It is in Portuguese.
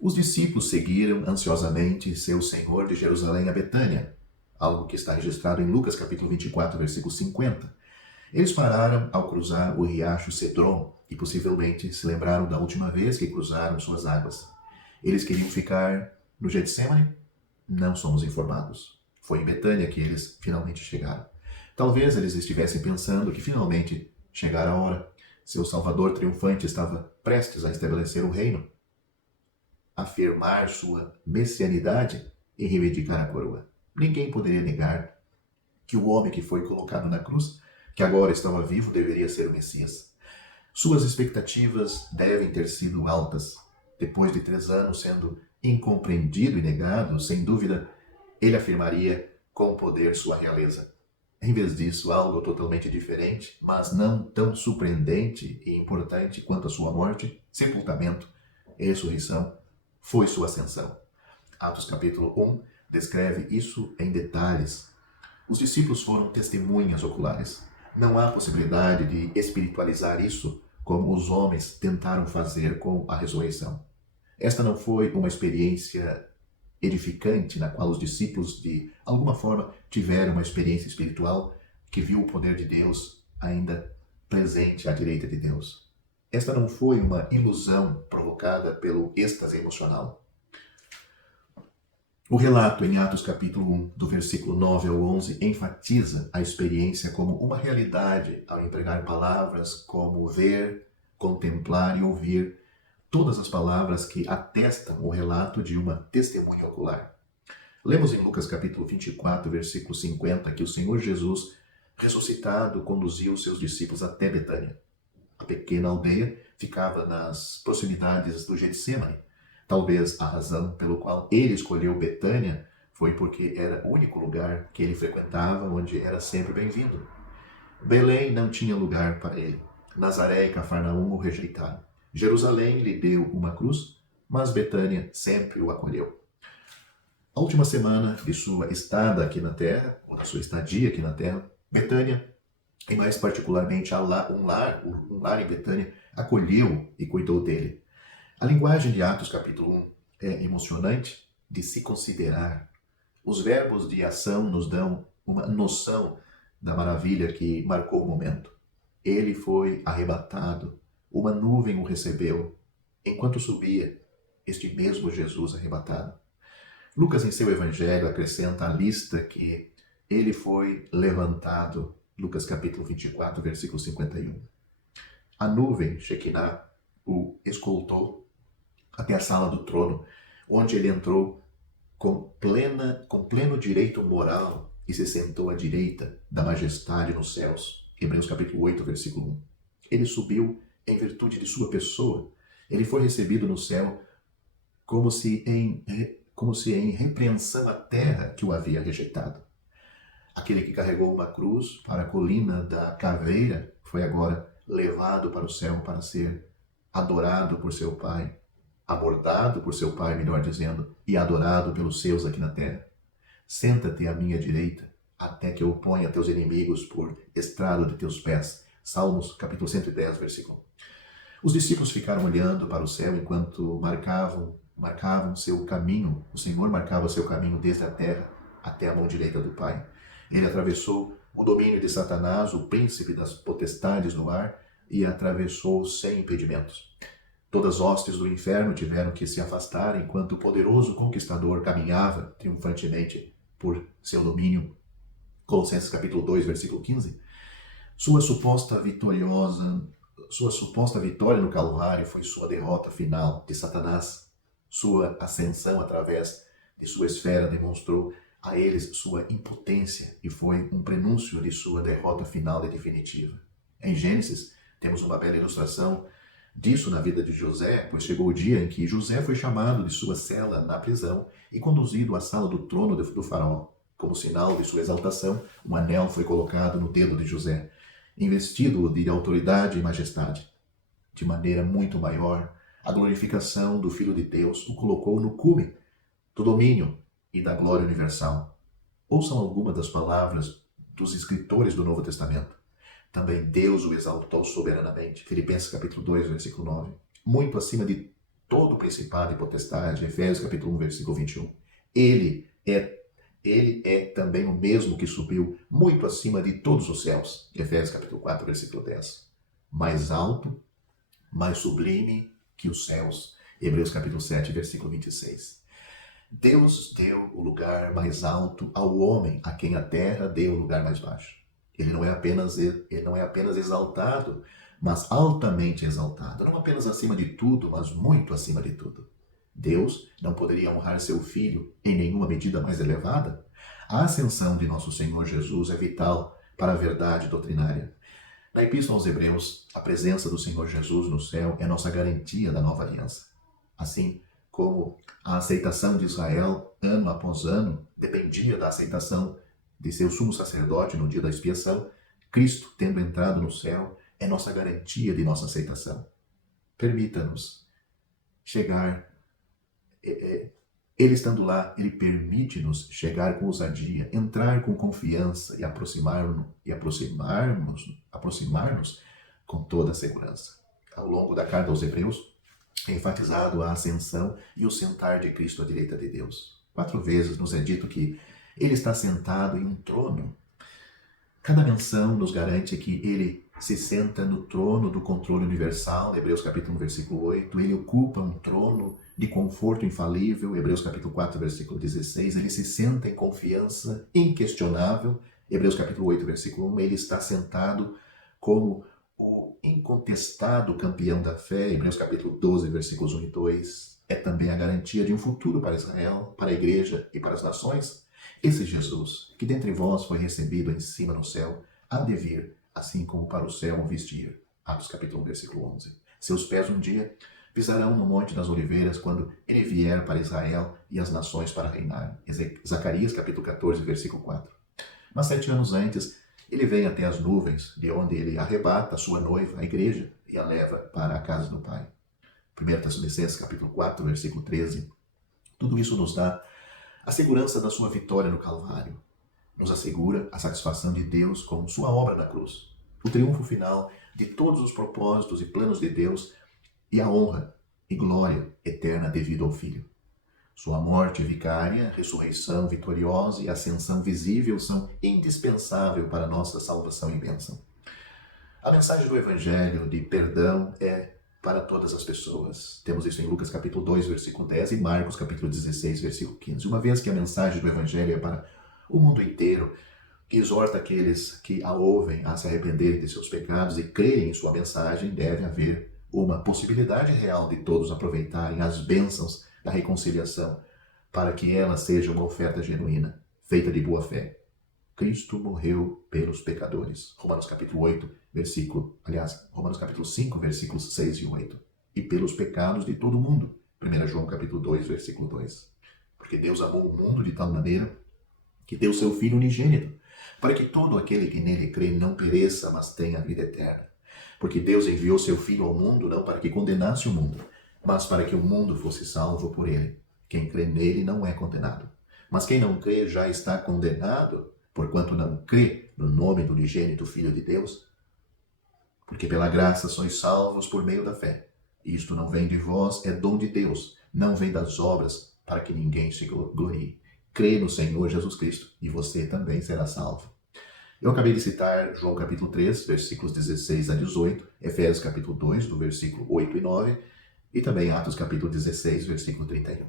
Os discípulos seguiram ansiosamente seu Senhor de Jerusalém a Betânia, algo que está registrado em Lucas capítulo 24, versículo 50. Eles pararam ao cruzar o riacho Cedron e possivelmente se lembraram da última vez que cruzaram suas águas. Eles queriam ficar no Getsêmani? Não somos informados. Foi em Betânia que eles finalmente chegaram. Talvez eles estivessem pensando que finalmente chegara a hora. Seu Salvador triunfante estava prestes a estabelecer o reino, afirmar sua messianidade e reivindicar a coroa. Ninguém poderia negar que o homem que foi colocado na cruz, que agora estava vivo, deveria ser o Messias. Suas expectativas devem ter sido altas. Depois de 3 anos sendo incompreendido e negado, sem dúvida, ele afirmaria com poder sua realeza. Em vez disso, algo totalmente diferente, mas não tão surpreendente e importante quanto a sua morte, sepultamento e ressurreição, foi sua ascensão. Atos capítulo 1 descreve isso em detalhes. Os discípulos foram testemunhas oculares. Não há possibilidade de espiritualizar isso como os homens tentaram fazer com a ressurreição. Esta não foi uma experiência edificante na qual os discípulos, de alguma forma, tiveram uma experiência espiritual que viu o poder de Deus ainda presente à direita de Deus. Esta não foi uma ilusão provocada pelo êxtase emocional. O relato em Atos capítulo 1, do versículo 9 ao 11, enfatiza a experiência como uma realidade ao empregar palavras como ver, contemplar e ouvir, todas as palavras que atestam o relato de uma testemunha ocular. Lemos em Lucas capítulo 24, versículo 50, que o Senhor Jesus, ressuscitado, conduziu seus discípulos até Betânia. A pequena aldeia ficava nas proximidades do Getsêmani. Talvez a razão pelo qual ele escolheu Betânia foi porque era o único lugar que ele frequentava, onde era sempre bem-vindo. Belém não tinha lugar para ele. Nazaré e Cafarnaum o rejeitaram. Jerusalém lhe deu uma cruz, mas Betânia sempre o acolheu. A última semana de sua estada aqui na terra, ou da sua estadia aqui na terra, Betânia, e mais particularmente um lar em Betânia, acolheu e cuidou dele. A linguagem de Atos capítulo 1 é emocionante de se considerar. Os verbos de ação nos dão uma noção da maravilha que marcou o momento. Ele foi arrebatado, uma nuvem o recebeu. Enquanto subia, este mesmo Jesus arrebatado. Lucas, em seu evangelho, acrescenta a lista que ele foi levantado. Lucas capítulo 24, versículo 51. A nuvem, Shekinah, o escoltou até a sala do trono, onde ele entrou com pleno direito moral e se sentou à direita da majestade nos céus. Hebreus capítulo 8, versículo 1. Ele subiu em virtude de sua pessoa. Ele foi recebido no céu como se em repreensão à terra que o havia rejeitado. Aquele que carregou uma cruz para a colina da caveira foi agora levado para o céu para ser adorado por seu Pai, abordado por seu Pai, melhor dizendo, e adorado pelos seus aqui na terra. Senta-te à minha direita, até que eu ponha teus inimigos por estrado de teus pés. Salmos capítulo 110, versículo 1. Os discípulos ficaram olhando para o céu enquanto marcavam seu caminho. O Senhor marcava seu caminho desde a terra até a mão direita do Pai. Ele atravessou o domínio de Satanás, o príncipe das potestades no ar, e atravessou sem impedimentos. Todas as hostes do inferno tiveram que se afastar enquanto o poderoso conquistador caminhava triunfantemente por seu domínio. Colossenses capítulo 2, versículo 15. Sua suposta vitória no Calvário foi sua derrota final de Satanás. Sua ascensão através de sua esfera demonstrou a eles sua impotência e foi um prenúncio de sua derrota final e definitiva. Em Gênesis, temos uma bela ilustração disso na vida de José, pois chegou o dia em que José foi chamado de sua cela na prisão e conduzido à sala do trono do faraó. Como sinal de sua exaltação, um anel foi colocado no dedo de José, investido de autoridade e majestade. De maneira muito maior, a glorificação do Filho de Deus o colocou no cume do domínio e da glória universal. Ouçam algumas das palavras dos escritores do Novo Testamento. Também Deus o exaltou soberanamente. Filipenses capítulo 2, versículo 9. Muito acima de todo principado e potestade. Efésios capítulo 1, versículo 21. Ele é também o mesmo que subiu muito acima de todos os céus. Efésios capítulo 4, versículo 10. Mais alto, mais sublime que os céus. Hebreus capítulo 7, versículo 26. Deus deu o lugar mais alto ao homem, a quem a terra deu o lugar mais baixo. Ele não é apenas exaltado, mas altamente exaltado. Não apenas acima de tudo, mas muito acima de tudo. Deus não poderia honrar seu Filho em nenhuma medida mais elevada? A ascensão de nosso Senhor Jesus é vital para a verdade doutrinária. Na Epístola aos Hebreus, a presença do Senhor Jesus no céu é nossa garantia da nova aliança. Assim como a aceitação de Israel, ano após ano, dependia da aceitação de seu sumo sacerdote no dia da expiação, Cristo, tendo entrado no céu, é nossa garantia de nossa aceitação. Permita-nos chegar, Ele estando lá, Ele permite-nos chegar com ousadia, entrar com confiança e aproximar-nos com toda a segurança. Ao longo da carta aos Hebreus, é enfatizado a ascensão e o sentar de Cristo à direita de Deus. 4 vezes nos é dito que Ele está sentado em um trono. Cada menção nos garante que Ele se senta no trono do controle universal, Hebreus capítulo 1, versículo 8. Ele ocupa um trono de conforto infalível, Hebreus capítulo 4, versículo 16. Ele se senta em confiança inquestionável, Hebreus capítulo 8, versículo 1. Ele está sentado como o incontestado campeão da fé, Hebreus capítulo 12, versículos 1 e 2, é também a garantia de um futuro para Israel, para a igreja e para as nações. Esse Jesus, que dentre vós foi recebido em cima no céu, há de vir, assim como para o céu o vestir. Atos capítulo 1, versículo 11. Seus pés um dia pisarão no Monte das Oliveiras, quando ele vier para Israel e as nações para reinar. Zacarias capítulo 14, versículo 4. Mas 7 anos antes, ele vem até as nuvens, de onde ele arrebata a sua noiva, a igreja, e a leva para a casa do Pai. 1 Tessalonicenses capítulo 4, versículo 13. Tudo isso nos dá a segurança da sua vitória no Calvário. Nos assegura a satisfação de Deus com sua obra na cruz. O triunfo final de todos os propósitos e planos de Deus e a honra e glória eterna devido ao Filho. Sua morte vicária, ressurreição vitoriosa e ascensão visível são indispensáveis para a nossa salvação e bênção. A mensagem do Evangelho de perdão é para todas as pessoas. Temos isso em Lucas capítulo 2, versículo 10 e Marcos capítulo 16, versículo 15. Uma vez que a mensagem do Evangelho é para o mundo inteiro, que exorta aqueles que a ouvem a se arrependerem de seus pecados e crerem em sua mensagem, deve haver uma possibilidade real de todos aproveitarem as bênçãos da reconciliação, para que ela seja uma oferta genuína, feita de boa fé. Cristo morreu pelos pecadores. Romanos capítulo 5, versículos 6 e 8. E pelos pecados de todo mundo. 1 João capítulo 2, versículo 2. Porque Deus amou o mundo de tal maneira que deu seu Filho unigênito, para que todo aquele que nele crê não pereça, mas tenha a vida eterna. Porque Deus enviou seu Filho ao mundo não para que condenasse o mundo, mas para que o mundo fosse salvo por ele. Quem crê nele não é condenado. Mas quem não crê já está condenado, porquanto não crê no nome do unigênito Filho de Deus. Porque pela graça sois salvos por meio da fé. Isto não vem de vós, é dom de Deus, não vem das obras, para que ninguém se glorie. Crê no Senhor Jesus Cristo, e você também será salvo. Eu acabei de citar João capítulo 3, versículos 16 a 18, Efésios capítulo 2, do versículo 8 e 9, e também Atos capítulo 16, versículo 31.